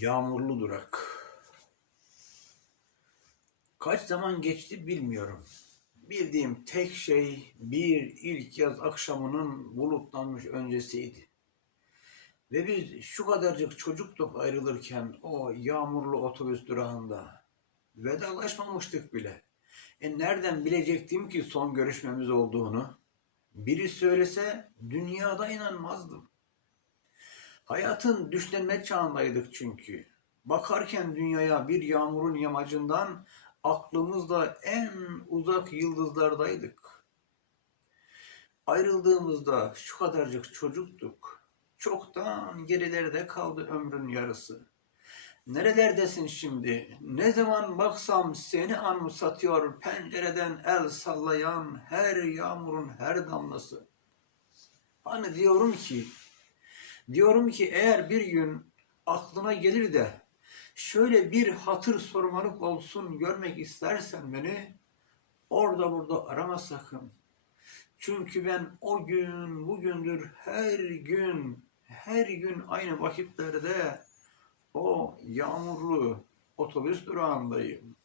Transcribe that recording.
Yağmurlu durak. Kaç zaman geçti bilmiyorum. Bildiğim tek şey bir ilk yaz akşamının bulutlanmış öncesiydi. Ve biz şu kadarcık çocuktuk ayrılırken o yağmurlu otobüs durağında. Vedalaşmamıştık bile. E nereden bilecektim ki son görüşmemiz olduğunu? Biri söylese dünyada inanmazdım. Hayatın düşlenme çağındaydık çünkü. Bakarken dünyaya bir yağmurun yamacından aklımızda en uzak yıldızlardaydık. Ayrıldığımızda şu kadarcık çocuktuk. Çoktan gerilerde kaldı ömrün yarısı. Nerelerdesin şimdi? Ne zaman baksam seni anımsatıyor pencereden el sallayan her yağmurun her damlası. Hani diyorum ki, diyorum ki eğer bir gün aklına gelir de şöyle bir hatır sormalık olsun görmek istersen beni orada burada arama sakın. Çünkü ben o gün bugündür her gün her gün aynı vakitlerde o yağmurlu otobüs durağındayım.